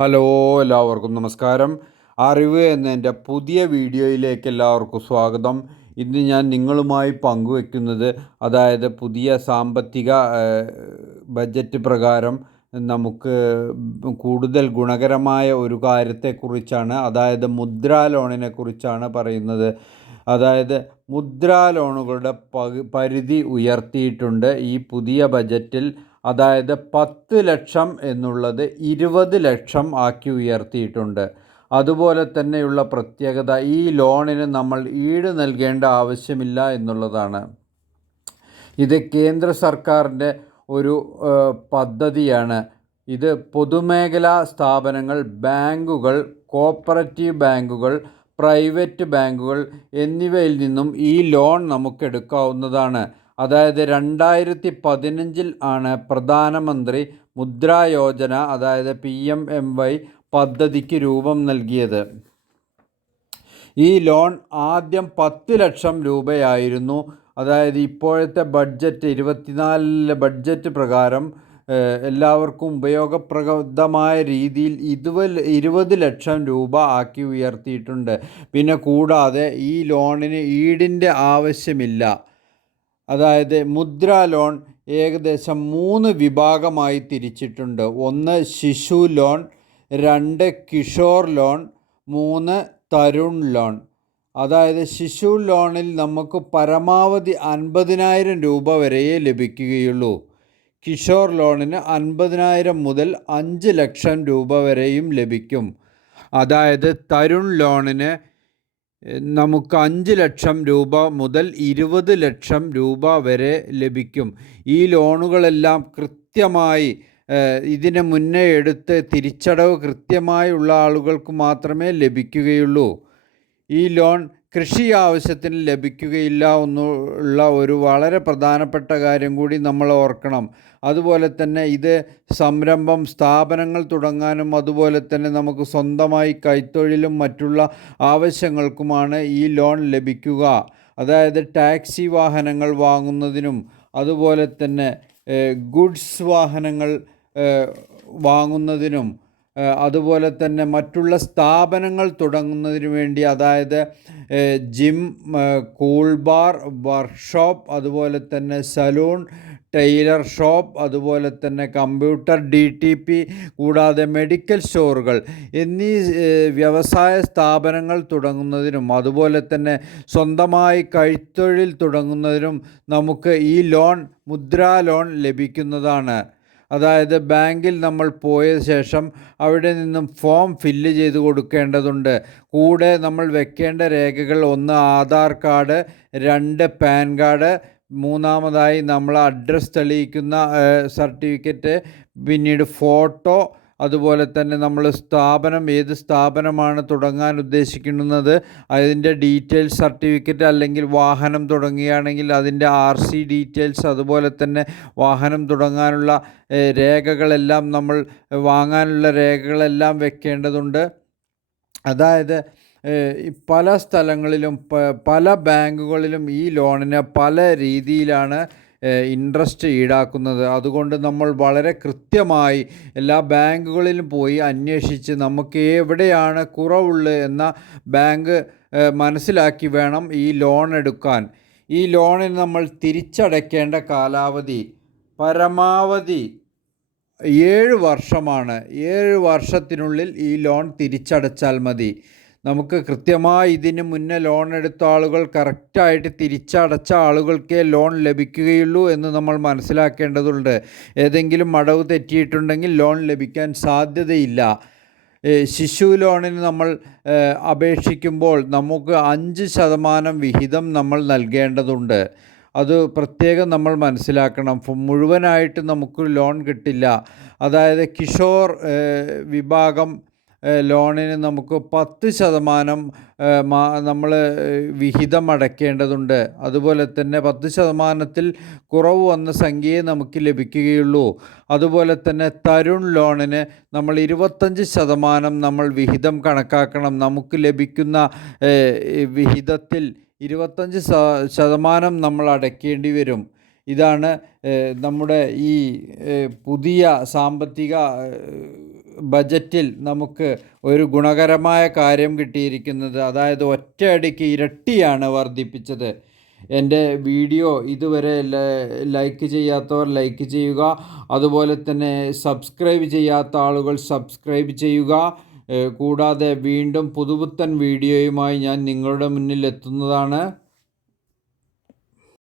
Hello എല്ലാവർക്കും നമസ്കാരം. അറിവ് എന്ന എന്റെ പുതിയ വീഡിയോയിലേക്ക് എല്ലാവർക്കും സ്വാഗതം. ഇന്ന് ഞാൻ നിങ്ങളുമായി പങ്കുവെക്കുന്നത് അതായത് പുതിയ സാമ്പത്തിക ബജറ്റ് പ്രകാരം നമുക്ക് കൂടുതൽ ഗുണകരമായ ഒരു കാര്യത്തെക്കുറിച്ചാണ് അതായത് മുദ്രാ ലോണിനെ കുറിച്ചാണ് പറയുന്നത്. അതായത് മുദ്രാ ലോണുകളുടെ പരിധി ഉയർത്തിയിട്ടുണ്ട്. ഈ പുതിയ ബജറ്റിൽ അതായത് പത്ത് ലക്ഷം എന്നുള്ളത് ഇരുപത് ലക്ഷം ആക്കി ഉയർത്തിയിട്ടുണ്ട്. അതുപോലെ തന്നെയുള്ള പ്രത്യേകത ഈ ലോണിന് നമ്മൾ ഈട് നൽകേണ്ട ആവശ്യമില്ല എന്നുള്ളതാണ്. ഇത് കേന്ദ്ര സർക്കാരിന്റെ ഒരു പദ്ധതിയാണ്. ഇത് പൊതുമേഖലാ സ്ഥാപനങ്ങൾ ബാങ്കുകൾ കോപ്പറേറ്റീവ് ബാങ്കുകൾ പ്രൈവറ്റ് ബാങ്കുകൾ എന്നിവയിൽ നിന്നും ഈ ലോൺ നമുക്ക് എടുക്കാവുന്നതാണ്. അതായത് രണ്ടായിരത്തി പതിനഞ്ചിൽ ആണ് പ്രധാനമന്ത്രി മുദ്രാ യോജന അതായത് പി എം എം വൈ പദ്ധതിക്ക് രൂപം നൽകിയത്. ഈ ലോൺ ആദ്യം പത്ത് ലക്ഷം രൂപയായിരുന്നു. അതായത് ഇപ്പോഴത്തെ ബഡ്ജറ്റ് ഇരുപത്തിനാലിലെ ബഡ്ജറ്റ് പ്രകാരം എല്ലാവർക്കും ഉപയോഗപ്രദമായ രീതിയിൽ ഇരുപത് ഇരുപത് ലക്ഷം രൂപ ആക്കി ഉയർത്തിയിട്ടുണ്ട്. പിന്നെ കൂടാതെ ഈ ലോണിന് ഈടിന്റെ ആവശ്യമില്ല. അതായത് മുദ്ര ലോൺ ഏകദേശം മൂന്ന് വിഭാഗമായി തിരിച്ചിട്ടുണ്ട്. ഒന്ന് ശിശു ലോൺ രണ്ട് കിഷോർ ലോൺ മൂന്ന് തരുൺ ലോൺ അതായത് ശിശു ലോണിൽ നമുക്ക് പരമാവധി അൻപതിനായിരം രൂപ വരെയേ ലഭിക്കുകയുള്ളൂ. കിഷോർ ലോണിന് അൻപതിനായിരം മുതൽ അഞ്ച് ലക്ഷം രൂപ വരെയും ലഭിക്കും. അതായത് തരുൺ ലോണിന് നമുക്ക് അഞ്ച് ലക്ഷം രൂപ മുതൽ ഇരുപത് ലക്ഷം രൂപ വരെ ലഭിക്കും. ഈ ലോണുകളെല്ലാം കൃത്യമായി ഇതിന് മുന്നേ എടുത്ത് തിരിച്ചടവ് കൃത്യമായുള്ള ആളുകൾക്ക് മാത്രമേ ലഭിക്കുകയുള്ളൂ. ഈ ലോൺ കൃഷി ആവശ്യത്തിന് ലഭിക്കുകയില്ല എന്നുള്ള ഒരു വളരെ പ്രധാനപ്പെട്ട കാര്യം കൂടി നമ്മൾ ഓർക്കണം. അതുപോലെ തന്നെ ഇത് സംരംഭം സ്ഥാപനങ്ങൾ തുടങ്ങാനും അതുപോലെ തന്നെ നമുക്ക് സ്വന്തമായി കൈത്തൊഴിലും മറ്റുള്ള ആവശ്യങ്ങൾക്കുമാണ് ഈ ലോൺ ലഭിക്കുക. അതായത് ടാക്സി വാഹനങ്ങൾ വാങ്ങുന്നതിനും അതുപോലെ തന്നെ ഗുഡ്സ് വാഹനങ്ങൾ വാങ്ങുന്നതിനും അതുപോലെ തന്നെ മറ്റുള്ള സ്ഥാപനങ്ങൾ തുടങ്ങുന്നതിന് വേണ്ടി അതായത് ജിം കൂൾ ബാർ വർക്ക്ഷോപ്പ് അതുപോലെ തന്നെ സലൂൺ ടൈലർ ഷോപ്പ് അതുപോലെ തന്നെ കമ്പ്യൂട്ടർ ഡി ടി പി കൂടാതെ മെഡിക്കൽ സ്റ്റോറുകൾ എന്നീ വ്യവസായ സ്ഥാപനങ്ങൾ തുടങ്ങുന്നതിനും അതുപോലെ തന്നെ സ്വന്തമായി കൈത്തൊഴിൽ തുടങ്ങുന്നതിനും നമുക്ക് ഈ ലോൺ മുദ്രാ ലോൺ ലഭിക്കുന്നതാണ്. അതായത് ബാങ്കിൽ നമ്മൾ പോയ ശേഷം അവിടെ നിന്നും ഫോം ഫില്ല് ചെയ്ത് കൊടുക്കേണ്ടതുണ്ട്. കൂടെ നമ്മൾ വെക്കേണ്ട രേഖകൾ ഒന്ന് ആധാർ കാർഡ് രണ്ട് പാൻ കാർഡ് മൂന്നാമതായി നമ്മൾ അഡ്രസ്സ് തെളിയിക്കുന്ന സർട്ടിഫിക്കറ്റ് പിന്നീട് ഫോട്ടോ അതുപോലെ തന്നെ നമ്മൾ സ്ഥാപനം ഏത് സ്ഥാപനമാണ് തുടങ്ങാൻ ഉദ്ദേശിക്കുന്നത് അതിന്റെ ഡീറ്റെയിൽസ് സർട്ടിഫിക്കറ്റ് അല്ലെങ്കിൽ വാഹനം തുടങ്ങുകയാണെങ്കിൽ അതിന്റെ ആർ സി ഡീറ്റെയിൽസ് അതുപോലെ തന്നെ വാഹനം തുടങ്ങാനുള്ള രേഖകളെല്ലാം നമ്മൾ വാങ്ങാനുള്ള രേഖകളെല്ലാം വെക്കേണ്ടതുണ്ട്. അതായത് പല സ്ഥലങ്ങളിലും പല ബാങ്കുകളിലും ഈ ലോണിനെ പല രീതിയിലാണ് ഇൻട്രസ്റ്റ് ഈടാക്കുന്നത്. അതുകൊണ്ട് നമ്മൾ വളരെ കൃത്യമായി എല്ലാ ബാങ്കുകളിലും പോയി അന്വേഷിച്ച് നമുക്ക് എവിടെയാണ് കുറവുള്ളത് എന്ന ബാങ്ക് മനസ്സിലാക്കി വേണം ഈ ലോൺ എടുക്കാൻ. ഈ ലോണിന് നമ്മൾ തിരിച്ചടയ്ക്കേണ്ട കാലാവധി പരമാവധി ഏഴ് വർഷമാണ്. ഏഴ് വർഷത്തിനുള്ളിൽ ഈ ലോൺ തിരിച്ചടച്ചാൽ മതി. നമുക്ക് കൃത്യമായി ഇതിന് മുന്നേ ലോൺ എടുത്ത ആളുകൾ കറക്റ്റായിട്ട് തിരിച്ചടച്ച ആളുകൾക്കേ ലോൺ ലഭിക്കുകയുള്ളൂ എന്ന് നമ്മൾ മനസ്സിലാക്കേണ്ടതുണ്ട്. ഏതെങ്കിലും അടവ് തെറ്റിയിട്ടുണ്ടെങ്കിൽ ലോൺ ലഭിക്കാൻ സാധ്യതയില്ല. ശിശു ലോണിന് നമ്മൾ അപേക്ഷിക്കുമ്പോൾ നമുക്ക് അഞ്ച് ശതമാനം വിഹിതം നമ്മൾ നൽകേണ്ടതുണ്ട്. അത് പ്രത്യേകം നമ്മൾ മനസ്സിലാക്കണം. മുഴുവനായിട്ട് നമുക്ക് ലോൺ കിട്ടില്ല. അതായത് കിഷോർ വിഭാഗം ലോണിന് നമുക്ക് പത്ത് ശതമാനം നമ്മൾ വിഹിതം അടയ്ക്കേണ്ടതുണ്ട്. അതുപോലെ തന്നെ പത്ത് ശതമാനത്തിൽ കുറവ് വന്ന സംഖ്യയെ നമുക്ക് ലഭിക്കുകയുള്ളൂ. അതുപോലെ തന്നെ തരുൺ ലോണിന് നമ്മൾ ഇരുപത്തഞ്ച് ശതമാനം നമ്മൾ വിഹിതം കണക്കാക്കണം. നമുക്ക് ലഭിക്കുന്ന വിഹിതത്തിൽ ഇരുപത്തഞ്ച് ശതമാനം നമ്മൾ അടയ്ക്കേണ്ടി വരും. ഇതാണ് നമ്മുടെ ഈ പുതിയ സാമ്പത്തിക ബജറ്റിൽ നമുക്ക് ഒരു ഗുണകരമായ കാര്യം കിട്ടിയിരിക്കുന്നത്. അതായത് ഒറ്റയടിക്ക് ഇരട്ടിയാണ് വർദ്ധിപ്പിച്ചത്. എന്റെ വീഡിയോ ഇതുവരെ ലൈക്ക് ചെയ്യാത്തവർ ലൈക്ക് ചെയ്യുക. അതുപോലെ തന്നെ സബ്സ്ക്രൈബ് ചെയ്യാത്ത ആളുകൾ സബ്സ്ക്രൈബ് ചെയ്യുക. കൂടാതെ വീണ്ടും പുതുപുത്തൻ വീഡിയോയുമായി ഞാൻ നിങ്ങളുടെ മുന്നിൽ എത്തുന്നതാണ്